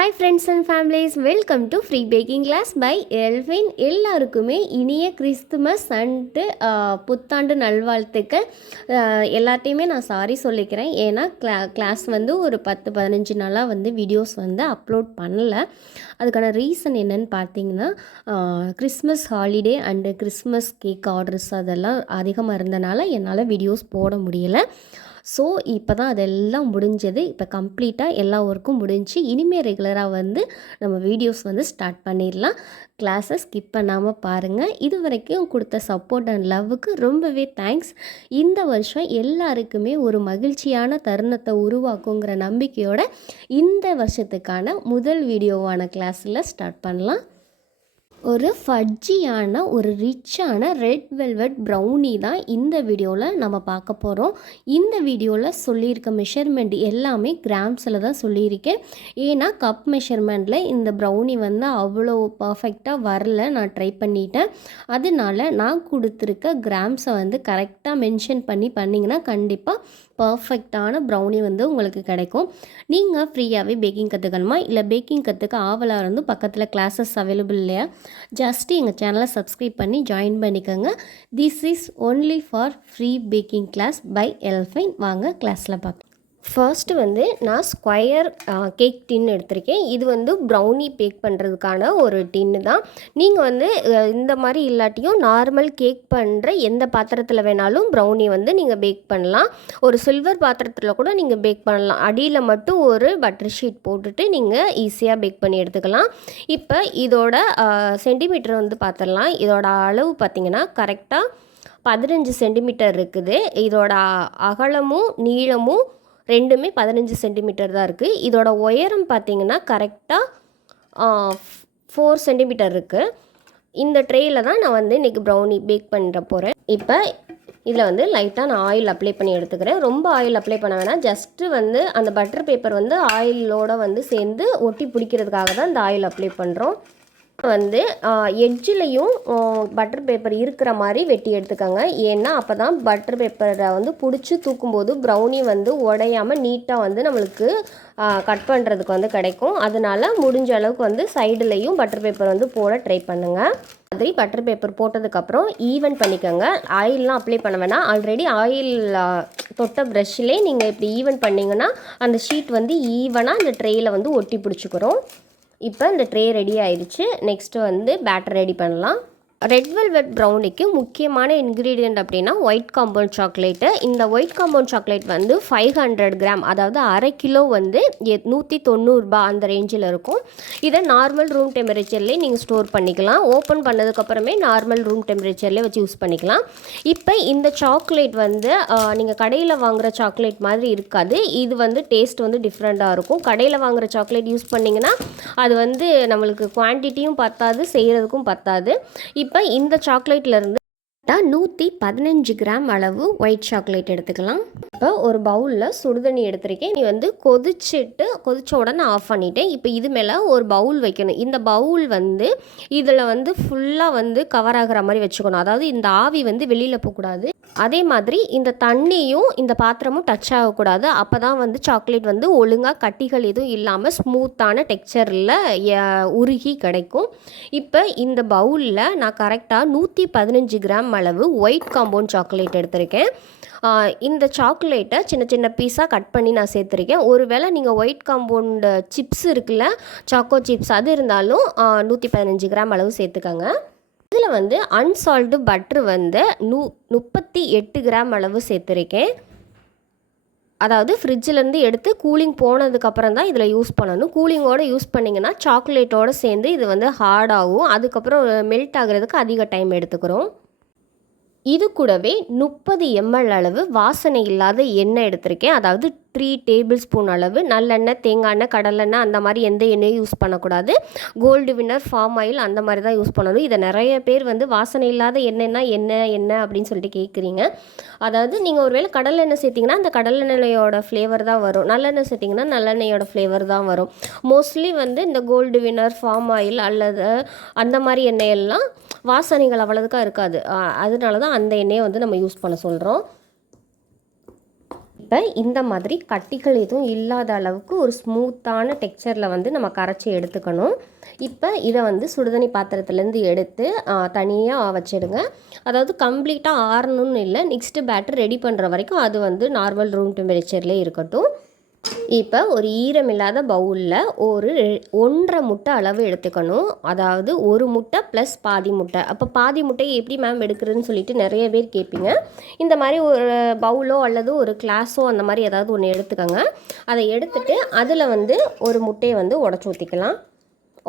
Hi friends and families welcome to free baking class by Elvin எல்லாருக்குமே இனிய Christmas and புத்தாண்டு நல்வாழ்த்துக்கள். எல்லாத்தையுமே நான் சாரி சொல்லிக்கிறேன். ஏன்னா கிளா கிளாஸ் வந்து ஒரு பத்து பதினஞ்சு நாளாக வந்து வீடியோஸ் வந்து அப்லோட் பண்ணல. அதுக்கான ரீசன் என்னன்னு பார்த்தீங்கன்னா Christmas holiday and Christmas cake orders அதெல்லாம் அதிகமாக இருந்தனால என்னால் வீடியோஸ் போட முடியலை. ஸோ இப்போ தான் அதெல்லாம் முடிஞ்சது. இப்போ கம்ப்ளீட்டாக எல்லா ஒர்க்கும் முடிஞ்சு இனிமேல் ரெகுலராக வந்து நம்ம வீடியோஸ் வந்து ஸ்டார்ட் பண்ணிடலாம். கிளாஸை ஸ்கிப் பண்ணாமல் பாருங்கள் இது வரைக்கும் கொடுத்த சப்போர்ட் அண்ட் லவ்வுக்கு ரொம்பவே தேங்க்ஸ் இந்த வருஷம் எல்லாருக்குமே ஒரு மகிழ்ச்சியான தருணத்தை உருவாக்குங்கிற நம்பிக்கையோட இந்த வருஷத்துக்கான முதல் வீடியோவான கிளாஸில் ஸ்டார்ட் பண்ணலாம். ஒரு ஃபட்ஜியான ஒரு ரிச்சான ரெட் வெல்வெட் ப்ரௌனி தான் இந்த வீடியோவில் நம்ம பார்க்க போகிறோம் இந்த வீடியோவில் சொல்லியிருக்க மெஷர்மெண்ட் எல்லாமே கிராம்ஸில் தான் சொல்லியிருக்கேன். ஏன்னா கப் மெஷர்மெண்ட்டில் இந்த ப்ரௌனி வந்து அவ்வளோ பர்ஃபெக்டாக வரல நான் ட்ரை பண்ணிட்டேன். அதனால நான் கொடுத்துருக்க கிராம்ஸை வந்து கரெக்டாக மென்ஷன் பண்ணி பண்ணிங்கன்னா கண்டிப்பாக பர்ஃபெக்டான ப்ரௌனி வந்து உங்களுக்கு கிடைக்கும். நீங்கள் ஃப்ரீயாகவே பேக்கிங் கற்றுக்கணுமா இல்லை பேக்கிங் கற்றுக்க ஆவலாக இருந்து பக்கத்தில் கிளாஸஸ் அவைலபிள் இல்லையா? ஜஸ்ட் எங்கள் சேனலை சப்ஸ்கிரைப் பண்ணி ஜாயின் பண்ணிக்கோங்க. This is only for free baking class by Elvin வாங்க கிளாஸில் பார்க்கலாம் ஃபர்ஸ்ட் வந்து நான் ஸ்கொயர் கேக் டின் எடுத்திருக்கேன். இது வந்து ப்ரௌனி பேக் பண்ணுறதுக்கான ஒரு டின்னு தான். நீங்கள் வந்து இந்த மாதிரி இல்லாட்டியும் நார்மல் கேக் பண்ணுற எந்த பாத்திரத்தில் வேணாலும் ப்ரௌனி வந்து நீங்கள் பேக் பண்ணலாம். ஒரு சில்வர் பாத்திரத்தில் கூட நீங்கள் பேக் பண்ணலாம். அடியில் மட்டும் ஒரு பட்டர் ஷீட் போட்டுட்டு நீங்கள் ஈஸியாக பேக் பண்ணி எடுத்துக்கலாம். இப்போ இதோட சென்டிமீட்டர் வந்து பார்த்துடலாம் இதோட அளவு பார்த்தீங்கன்னா கரெக்டாக பதினஞ்சு சென்டிமீட்டர் இருக்குது. இதோட அகலமும் நீளமும் ரெண்டுமே பதினஞ்சு சென்டிமீட்டர் தான் இருக்குது இதோட உயரம் பார்த்தீங்கன்னா கரெக்டாக ஃபோர் சென்டிமீட்டர் இருக்குது இந்த ட்ரேயில் தான் நான் வந்து இன்றைக்கி ப்ரௌனி பேக் பண்ணுற போகிறேன் இப்போ இதில் வந்து லைட்டாக நான் ஆயில் அப்ளை பண்ணி எடுத்துக்கிறேன். ரொம்ப ஆயில் அப்ளை பண்ண வேணாம். ஜஸ்ட்டு வந்து அந்த பட்டர் பேப்பர் வந்து ஆயிலோட வந்து சேர்ந்து ஒட்டி பிடிக்கிறதுக்காக தான் இந்த ஆயில் அப்ளை பண்ணுறோம் வந்து எட்ஜிலையும் பட்டர் பேப்பர் இருக்கிற மாதிரி வெட்டி எடுத்துக்கோங்க. ஏன்னா அப்போ தான் பட்டர் பேப்பரை வந்து பிடிச்சி தூக்கும்போது ப்ரௌனி வந்து உடையாமல் நீட்டாக வந்து நம்மளுக்கு கட் பண்ணுறதுக்கு வந்து கிடைக்கும். அதனால் முடிஞ்ச அளவுக்கு வந்து சைடுலையும் பட்டர் பேப்பர் வந்து போட ட்ரை பண்ணுங்கள் மாதிரி பட்டர் பேப்பர் போட்டதுக்கப்புறம் ஈவன் பண்ணிக்கோங்க. ஆயிலெலாம் அப்ளை பண்ண வேணாம். ஆல்ரெடி ஆயில் தொட்ட ப்ரஷ்லேயே நீங்கள் இப்படி ஈவன் பண்ணிங்கன்னா அந்த ஷீட் வந்து ஈவனாக அந்த ட்ரேயில் வந்து ஒட்டி பிடிச்சிக்கிறோம். இப்போ இந்த ட்ரே ரெடி ஆயிடுச்சு. நெக்ஸ்ட்டு வந்து பேட்டர் ரெடி பண்ணலாம். ரெட் வெல்வெட் ப்ரௌனிக்கு முக்கியமான இன்க்ரீடியன்ட் அப்படின்னா ஒயிட் காம்பவுண்ட் சாக்லேட்டு இந்த ஒயிட் காம்பவுண்ட் சாக்லேட் வந்து ஃபைவ் ஹண்ட்ரட் கிராம் அதாவது அரை கிலோ வந்து நூற்றி தொண்ணூறுபா அந்த ரேஞ்சில் இருக்கும். இதை நார்மல் ரூம் டெம்பரேச்சர்லேயே நீங்கள் ஸ்டோர் பண்ணிக்கலாம். ஓப்பன் பண்ணதுக்கப்புறமே நார்மல் ரூம் டெம்பரேச்சர்லேயே வச்சு யூஸ் பண்ணிக்கலாம். இப்போ இந்த சாக்லேட் வந்து நீங்கள் கடையில் வாங்குகிற சாக்லேட் மாதிரி இருக்காது. இது வந்து டேஸ்ட் வந்து டிஃப்ரெண்ட்டாக இருக்கும். கடையில் வாங்குகிற சாக்லேட் யூஸ் பண்ணிங்கன்னா அது வந்து நம்மளுக்கு குவான்டிட்டியும் பத்தாது செய்கிறதுக்கும் பத்தாது. இப்போ இந்த சாக்லேட்லேருந்து நூற்றி பதினஞ்சு கிராம் அளவு ஒயிட் சாக்லேட் எடுத்துக்கலாம். இப்போ ஒரு பவுலில் சுடுதண்ணி எடுத்திருக்கேன். நீ வந்து கொதிச்சிட்டு கொதிச்ச உடனே ஆஃப் பண்ணிட்டேன். இப்போ இது மேலே ஒரு பவுல் வைக்கணும். இந்த பவுல் வந்து இதில் வந்து ஃபுல்லாக வந்து கவர் ஆகுற மாதிரி வச்சுக்கணும். அதாவது இந்த ஆவி வந்து வெளியில் போகக்கூடாது. அதே மாதிரி இந்த தண்ணியும் இந்த பாத்திரமும் டச் ஆகக்கூடாது. அப்போ தான் வந்து சாக்லேட் வந்து ஒழுங்காக கட்டிகள் எதுவும் இல்லாமல் ஸ்மூத்தான டெக்ஸ்சரில் உருகி கிடைக்கும். இப்போ இந்த பவுலில் நான் கரெக்டாக நூற்றி பதினஞ்சு கிராம் அளவு ஒயிட் காம்பவுண்ட் சாக்லேட் எடுத்திருக்கேன். இந்த சாக்லேட்டை சின்ன சின்ன பீஸாக கட் பண்ணி நான் சேர்த்துருக்கேன். ஒருவேளை நீங்கள் ஒயிட் காம்பவுண்டு சிப்ஸ் இருக்குல்ல சாக்கோ சிப்ஸ் அது இருந்தாலும் நூற்றி பதினஞ்சு கிராம் அளவு சேர்த்துக்கோங்க. இதில் வந்து அன்சால்டு பட்ரு வந்து நூ முப்பத்தி எட்டு கிராம் அளவு சேர்த்துருக்கேன். அதாவது ஃப்ரிட்ஜிலேருந்து எடுத்து கூலிங் போனதுக்கப்புறம் தான் இதில் யூஸ் பண்ணணும். கூலிங்கோடு யூஸ் பண்ணிங்கன்னா சாக்லேட்டோடு சேர்ந்து இது வந்து ஹார்டாகும் அதுக்கப்புறம் மெல்ட் ஆகிறதுக்கு அதிக டைம் எடுத்துக்கிறோம். இது கூடவே முப்பது எம்எல் அளவு வாசனை இல்லாத எண்ணெய் எடுத்திருக்கேன். அதாவது த்ரீ டேபிள் ஸ்பூன் அளவு நல்லெண்ணெய் தேங்காய் எண்ணெய் கடலெண்ணெய் அந்த மாதிரி எந்த எண்ணெயும் யூஸ் பண்ணக்கூடாது. கோல்டு வின்னர் ஃபார்ம் ஆயில் அந்த மாதிரி தான் யூஸ் பண்ணணும். இதை நிறைய பேர் வந்து வாசனை இல்லாத எண்ணெய்னா என்ன என்ன அப்படின்னு சொல்லிட்டு கேட்குறீங்க அதாவது நீங்கள் ஒருவேளை கடலெண்ணெய் சேர்த்திங்கன்னா அந்த கடலெண்ணெயோட ஃப்ளேவர் தான் வரும். நல்லெண்ணெய் சேர்த்திங்கன்னா நல்லெண்ணெயோட ஃப்ளேவர் தான் வரும். மோஸ்ட்லி வந்து இந்த கோல்டு வின்னர் ஃபார்ம் ஆயில் அல்லது அந்த மாதிரி எண்ணெயெல்லாம் வாசனைகள் அவ்வளோதுக்காக இருக்காது. அதனால தான் அந்த எண்ணெயை வந்து நம்ம யூஸ் பண்ண சொல்கிறோம் இப்போ இந்த மாதிரி கட்டிகள் எதுவும் இல்லாத அளவுக்கு ஒரு ஸ்மூத்தான டெக்ஸ்சரில் வந்து நம்ம கரைச்சி எடுத்துக்கணும். இப்போ இதை வந்து சுடுதண்ணி பாத்திரத்துலேருந்து எடுத்து தனியாக வச்சிடுங்க. அதாவது கம்ப்ளீட்டாக ஆறணும்னு இல்லை நெக்ஸ்ட்டு பேட்டர் ரெடி பண்ணுற வரைக்கும் அது வந்து நார்மல் ரூம் டெம்பரேச்சர்லேயே இருக்கட்டும். இப்போ ஒரு ஈரமில்லாத பவுலில் ஒரு ஒன்றரை முட்டை அளவு எடுத்துக்கணும். அதாவது ஒரு முட்டை ப்ளஸ் பாதி முட்டை. அப்போ பாதி முட்டையை எப்படி மேம் எடுக்கிறதுன்னு சொல்லிட்டு நிறைய பேர் கேட்பீங்க. இந்த மாதிரி ஒரு பவுலோ அல்லது ஒரு கிளாஸோ அந்த மாதிரி ஏதாவது ஒன்று எடுத்துக்கோங்க. அதை எடுத்துட்டு அதில் வந்து ஒரு முட்டையை வந்து உடச்சி ஊற்றிக்கலாம்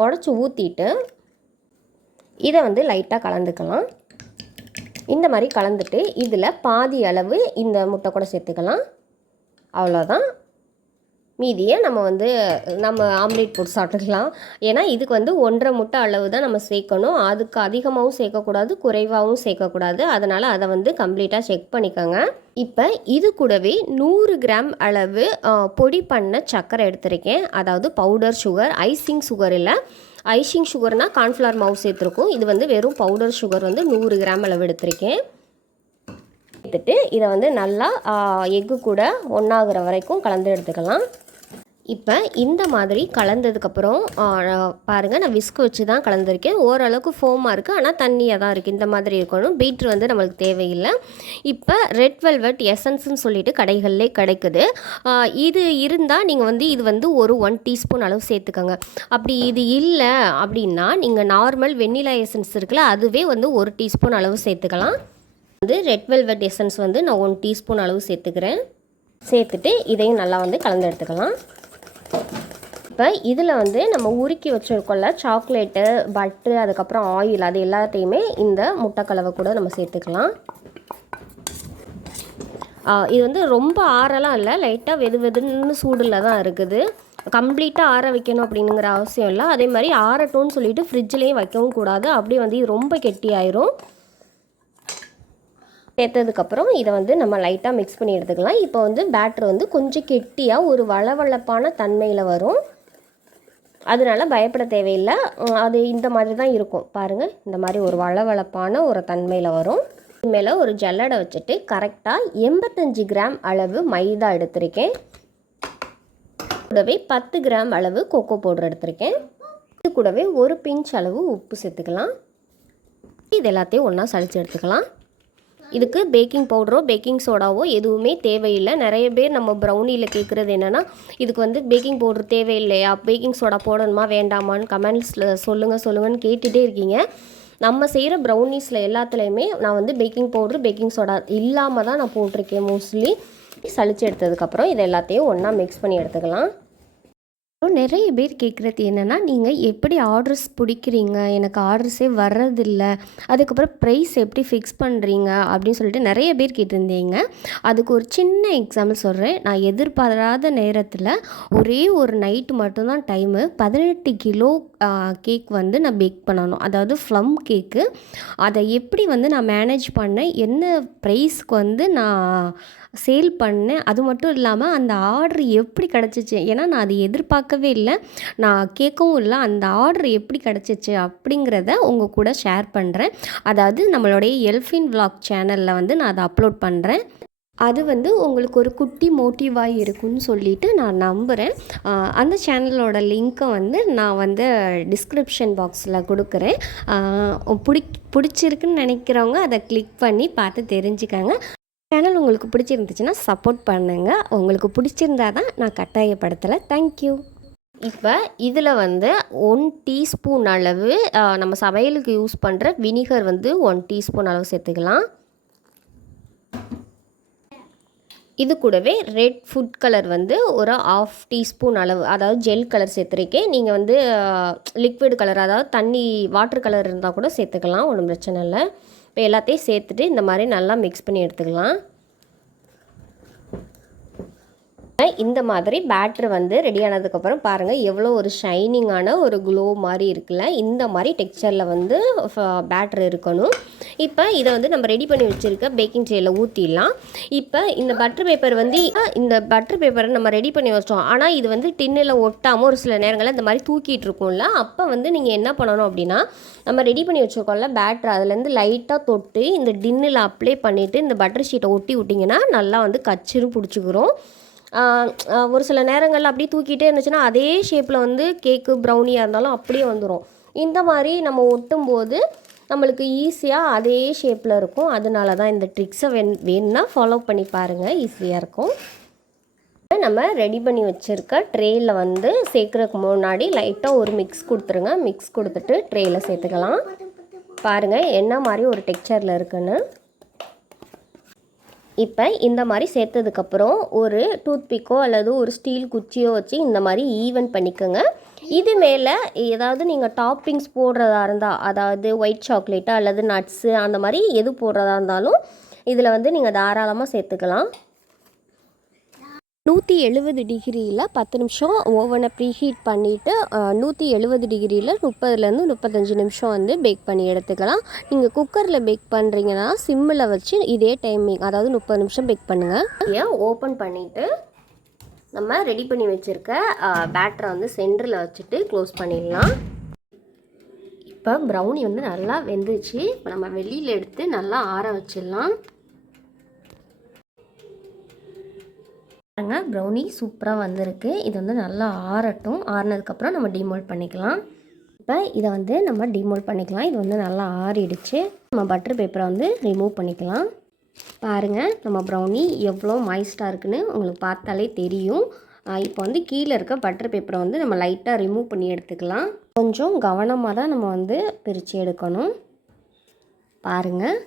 உடச்சி ஊற்றிட்டு இதை வந்து லைட்டாக கலந்துக்கலாம். இந்த மாதிரி கலந்துட்டு இதில் பாதி அளவு இந்த முட்டை கூட சேர்த்துக்கலாம். அவ்வளோதான் மீதியை நம்ம வந்து நம்ம ஆம்லேட் போட்டு சாப்பிட்டுக்கலாம். ஏன்னா இதுக்கு வந்து ஒன்றரை முட்டை அளவு தான் நம்ம சேர்க்கணும். அதுக்கு அதிகமாகவும் சேர்க்கக்கூடாது குறைவாகவும் சேர்க்கக்கூடாது. அதனால் அதை வந்து கம்ப்ளீட்டாக செக் பண்ணிக்கோங்க. இப்போ இது கூடவே நூறு கிராம் அளவு பொடி பண்ண சர்க்கரை எடுத்திருக்கேன். அதாவது பவுடர் சுகர் ஐசிங் சுகர் இல்லை. ஐசிங் சுகர்னால் கார்ன்ஃப்ளவர் மாவு சேர்த்துருக்கும். இது வந்து வெறும் பவுடர் சுகர் வந்து நூறு கிராம் அளவு எடுத்திருக்கேன். எடுத்துட்டு இதை வந்து நல்லா எக்கு கூட ஒன்றாகிற வரைக்கும் கலந்து எடுத்துக்கலாம். இப்போ இந்த மாதிரி கலந்ததுக்கப்புறம் பாருங்கள் நான் விஸ்கு வச்சு தான் கலந்துருக்கேன். ஓரளவுக்கு ஃபோமாக இருக்குது ஆனால் தண்ணியாக தான் இருக்குது இந்த மாதிரி இருக்கணும். பீட்ரு வந்து நம்மளுக்கு தேவையில்லை. இப்போ ரெட் வெல்வெட் எசன்ஸ்ன்னு சொல்லிட்டு கடைகளிலே கிடைக்குது. இது இருந்தால் நீங்கள் வந்து இது வந்து ஒரு ஒன் டீஸ்பூன் அளவு சேர்த்துக்கோங்க. அப்படி இது இல்லை அப்படின்னா நீங்கள் நார்மல் வெண்ணிலா எசன்ஸ் இருக்குல்ல அதுவே வந்து ஒரு டீஸ்பூன் அளவு சேர்த்துக்கலாம். வந்து ரெட் வெல்வெட் எசன்ஸ் வந்து நான் ஒன் டீஸ்பூன் அளவு சேர்த்துக்கிறேன். சேர்த்துட்டு இதையும் நல்லா வந்து கலந்து எடுத்துக்கலாம். இப்போ இதில் வந்து நம்ம உருக்கி வச்சுருக்கோம்ல சாக்லேட்டு பட்டு அதுக்கப்புறம் ஆயில் அது எல்லாத்தையுமே இந்த முட்டைக்கலவை கூட நம்ம சேர்த்துக்கலாம். இது வந்து ரொம்ப ஆறலாம் இல்லை லைட்டாக வெது வெதுன்னு சூடில் தான் இருக்குது. கம்ப்ளீட்டாக ஆற வைக்கணும் அப்படிங்கிற அவசியம் இல்லை. அதே மாதிரி ஆறட்டும்னு சொல்லிட்டு ஃப்ரிட்ஜ்லேயும் வைக்கவும் கூடாது. அப்படியே வந்து இது ரொம்ப கெட்டியாயிரும். சேர்த்ததுக்கப்புறம் இதை வந்து நம்ம லைட்டாக மிக்ஸ் பண்ணி எடுத்துக்கலாம். இப்போ வந்து பேட்டர் வந்து கொஞ்சம் கெட்டியாக ஒரு வளவளப்பான தன்மையில் வரும். அதனால பயப்பட தேவையில்லை. அது இந்த மாதிரி தான் இருக்கும். பாருங்கள் இந்த மாதிரி ஒரு வளவளப்பான ஒரு தன்மையில் வரும். மேலே ஒரு ஜல்லடை வச்சுட்டு கரெக்டாக எண்பத்தஞ்சு கிராம் அளவு மைதா எடுத்திருக்கேன். கூடவே பத்து கிராம் அளவு கொக்கோ பவுடர் எடுத்திருக்கேன். இது கூடவே ஒரு பிஞ்ச் அளவு உப்பு சேர்த்துக்கலாம். இது எல்லாத்தையும் ஒன்றா சளிச்சு எடுத்துக்கலாம். இதுக்கு பேக்கிங் பவுடரோ பேக்கிங் சோடாவோ எதுவுமே தேவையில்லை. நிறைய பேர் நம்ம ப்ரௌனியில் கேட்குறது என்னென்னா இதுக்கு வந்து பேக்கிங் பவுடர் தேவையில்லையா? பேக்கிங் சோடா போடணுமா வேண்டாமான்னு கமெண்ட்ஸில் சொல்லுங்கள் சொல்லுங்கன்னு கேட்டுகிட்டே இருக்கீங்க. நம்ம செய்கிற ப்ரௌனிஸில் எல்லாத்துலேயுமே நான் வந்து பேக்கிங் பவுடர் பேக்கிங் சோடா இல்லாமல் தான் நான் போட்டிருக்கேன் மோஸ்ட்லி சளிச்சு எடுத்ததுக்கப்புறம் இதை எல்லாத்தையும் ஒன்றா மிக்ஸ் பண்ணி எடுத்துக்கலாம். நிறைய பேர் கேட்குறது என்னென்னா நீங்கள் எப்படி ஆர்டர்ஸ் பிடிக்கிறீங்க? எனக்கு ஆர்டர்ஸே வர்றதில்ல. அதுக்கப்புறம் ப்ரைஸ் எப்படி ஃபிக்ஸ் பண்ணுறீங்க அப்படின்னு சொல்லிட்டு நிறைய பேர் கேட்டிருந்தீங்க. அதுக்கு ஒரு சின்ன எக்ஸாம்பிள் சொல்கிறேன் நான் எதிர்பாராத நேரத்தில் ஒரே ஒரு நைட்டு மட்டும்தான் டைமு பதினெட்டு கிலோ கேக் வந்து நான் பேக் பண்ணணும். அதாவது ஃப்ளம் கேக்கு அதை எப்படி வந்து நான் மேனேஜ் பண்ணேன்? என்ன ப்ரைஸ்க்கு வந்து நான் சேல் பண்ணேன்? அது மட்டும் இல்லாமல் அந்த ஆர்டர் எப்படி கிடச்சிச்சு? ஏன்னா நான் அது பார்க்கவே இல்லை. நான் கேட்கவும் இல்லை அந்த ஆர்டர் எப்படி கிடச்சிச்சு அப்படிங்கிறத உங்கள் கூட ஷேர் பண்ணுறேன் அதாவது நம்மளுடைய எல்ஃபின் விளாக் சேனலில் வந்து நான் அதை அப்லோட் பண்ணுறேன் அது வந்து உங்களுக்கு ஒரு குட்டி மோட்டிவாக இருக்குன்னு சொல்லிட்டு நான் நம்புகிறேன் அந்த சேனலோட லிங்க்கை வந்து நான் வந்து டிஸ்கிரிப்ஷன் பாக்ஸில் கொடுக்குறேன். பிடி பிடிச்சிருக்குன்னு நினைக்கிறவங்க அதை கிளிக் பண்ணி பார்த்து தெரிஞ்சுக்கங்க. சேனல் உங்களுக்கு பிடிச்சிருந்துச்சுன்னா சப்போர்ட் பண்ணுங்கள் உங்களுக்கு பிடிச்சிருந்தா தான் நான் கட்டாயப்படுத்தலை. தேங்க்யூ இப்போ இதில் வந்து ஒன் டீஸ்பூன் அளவு நம்ம சமையலுக்கு யூஸ் பண்ணுற வினிகர் வந்து ஒன் டீஸ்பூன் அளவு சேர்த்துக்கலாம். இது கூடவே ரெட் ஃபுட் கலர் வந்து ஒரு ஆஃப் டீஸ்பூன் அளவு அதாவது ஜெல் கலர் சேர்த்துருக்கேன். நீங்கள் வந்து லிக்விட் கலர் அதாவது தண்ணி வாட்டர் கலர் இருந்தால் கூட சேர்த்துக்கலாம் ஒன்றும் பிரச்சனை இல்லை. இப்போ எல்லாத்தையும் சேர்த்துட்டு இந்த மாதிரி நல்லா மிக்ஸ் பண்ணி எடுத்துக்கலாம். இந்த மாதிரி பேட்ரு வந்து ரெடி ஆனதுக்கப்புறம் பாருங்கள் எவ்வளோ ஒரு ஷைனிங்கான ஒரு க்ளோ மாதிரி இருக்குல்ல இந்த மாதிரி டெக்ஸ்சரில் வந்து பேட்ரு இருக்கணும். இப்போ இதை வந்து நம்ம ரெடி பண்ணி வச்சுருக்க பேக்கிங் ட்ரேயில் ஊற்றிடலாம் இப்போ இந்த பட்டர் பேப்பர் வந்து இந்த பட்டர் பேப்பரை நம்ம ரெடி பண்ணி வச்சிட்டோம். ஆனால் இது வந்து டின்னில் ஒட்டாமல் ஒரு சில நேரங்களில் இந்த மாதிரி தூக்கிட்டு இருக்கோம்ல அப்போ வந்து நீங்கள் என்ன பண்ணணும் அப்படின்னா நம்ம ரெடி பண்ணி வச்சுருக்கோம்ல பேட்ரு அதுலேருந்து லைட்டாக தொட்டு இந்த டின்னில் அப்ளை பண்ணிவிட்டு இந்த பட்டர் ஷீட்டை ஒட்டி விட்டிங்கன்னா நல்லா வந்து கச்சிரு பிடிச்சிக்கிறோம் ஒரு சில நேரங்களில் அப்படியே தூக்கிட்டே இருந்துச்சுன்னா அதே ஷேப்பில் வந்து கேக்கு ப்ரௌனியாக இருந்தாலும் அப்படியே வந்துடும் இந்த மாதிரி நம்ம ஒட்டும்போது நம்மளுக்கு ஈஸியாக அதே ஷேப்பில் இருக்கும். அதனால தான் இந்த ட்ரிக்ஸை வேண் வேணும்னா ஃபாலோ பண்ணி பாருங்கள் ஈஸியாக இருக்கும். நம்ம ரெடி பண்ணி வச்சுருக்க ட்ரேயில் வந்து சேர்க்குறதுக்கு முன்னாடி லைட்டாக ஒரு மிக்ஸ் கொடுத்துருங்க. மிக்ஸ் கொடுத்துட்டு ட்ரேயில் சேர்த்துக்கலாம். பாருங்கள் என்ன மாதிரி ஒரு டெக்ஸ்சரில் இருக்குன்னு. இப்போ இந்த மாதிரி சேர்த்ததுக்கப்புறம் ஒரு டூத்பிக்கோ அல்லது ஒரு ஸ்டீல் குச்சியோ வச்சு இந்த மாதிரி ஈவன் பண்ணிக்கோங்க. இது மேலே ஏதாவது நீங்கள் டாப்பிங்ஸ் போடுறதா இருந்தால் அதாவது ஒயிட் சாக்லேட்டு அல்லது நட்ஸு அந்த மாதிரி எது போடுறதா இருந்தாலும் இதில் வந்து நீங்கள் தாராளமாக சேர்த்துக்கலாம். நூற்றி எழுபது டிகிரியில் பத்து நிமிஷம் ஓவனை ப்ரீஹீட் பண்ணிவிட்டு நூற்றி எழுபது டிகிரியில் முப்பதுலேருந்து முப்பத்தஞ்சு நிமிஷம் வந்து பேக் பண்ணி எடுத்துக்கலாம். நீங்கள் குக்கரில் பேக் பண்ணுறீங்கன்னா சிம்மில் வச்சு இதே டைமிங் அதாவது முப்பது நிமிஷம் பேக் பண்ணுங்கள் ஓப்பன் பண்ணிவிட்டு நம்ம ரெடி பண்ணி வச்சுருக்க பேட்டரை வந்து சென்டரில் வச்சுட்டு க்ளோஸ் பண்ணிடலாம். இப்போ ப்ரௌனி வந்து நல்லா வெந்துச்சு. இப்போ நம்ம வெளியில் எடுத்து நல்லா ஆற வச்சிடலாம். பாருங்க. ப்ரௌனி சூப்பராக வந்திருக்கு. இது வந்து நல்லா ஆறட்டும். ஆறினதுக்கப்புறம் நம்ம டிமோல்ட் பண்ணிக்கலாம். இப்போ இதை வந்து நம்ம டிமோல்ட் பண்ணிக்கலாம். இது வந்து நல்லா ஆறிடுச்சு. நம்ம பட்டர் பேப்பரை வந்து ரிமூவ் பண்ணிக்கலாம். பாருங்கள் நம்ம ப்ரௌனி எவ்வளோ மாய்ஸ்டாக இருக்குன்னு உங்களுக்கு பார்த்தாலே தெரியும். இப்போ வந்து கீழே இருக்க பட்டர் பேப்பரை வந்து நம்ம லைட்டாக ரிமூவ் பண்ணி எடுத்துக்கலாம். கொஞ்சம் கவனமாக தான் நம்ம வந்து பிரித்து எடுக்கணும். பாருங்கள்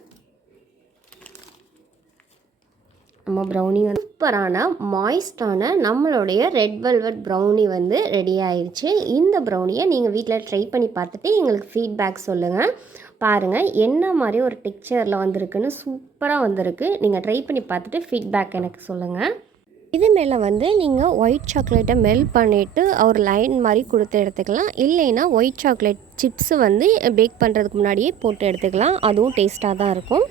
நம்ம ப்ரௌனி வந்து சூப்பரான மாய்ஸ்டான நம்மளுடைய ரெட் வெல்வெட் ப்ரௌனி வந்து ரெடி ஆயிடுச்சு இந்த ப்ரௌனியை நீங்கள் வீட்டில் ட்ரை பண்ணி பார்த்துட்டு எங்களுக்கு ஃபீட்பேக் சொல்லுங்கள் பாருங்கள் என்ன மாதிரி ஒரு டெக்ஸ்சரில் வந்திருக்குன்னு சூப்பராக வந்திருக்கு. நீங்கள் ட்ரை பண்ணி பார்த்துட்டு ஃபீட்பேக் எனக்கு சொல்லுங்கள் இது மேலே வந்து நீங்கள் ஒயிட் சாக்லேட்டை மெல்ட் பண்ணிவிட்டு ஒரு லைன் மாதிரி கொடுத்து எடுத்துக்கலாம். இல்லைன்னா ஒயிட் சாக்லேட் சிப்ஸு வந்து பேக் பண்ணுறதுக்கு முன்னாடியே போட்டு எடுத்துக்கலாம். அதுவும் டேஸ்ட்டாக தான் இருக்கும்.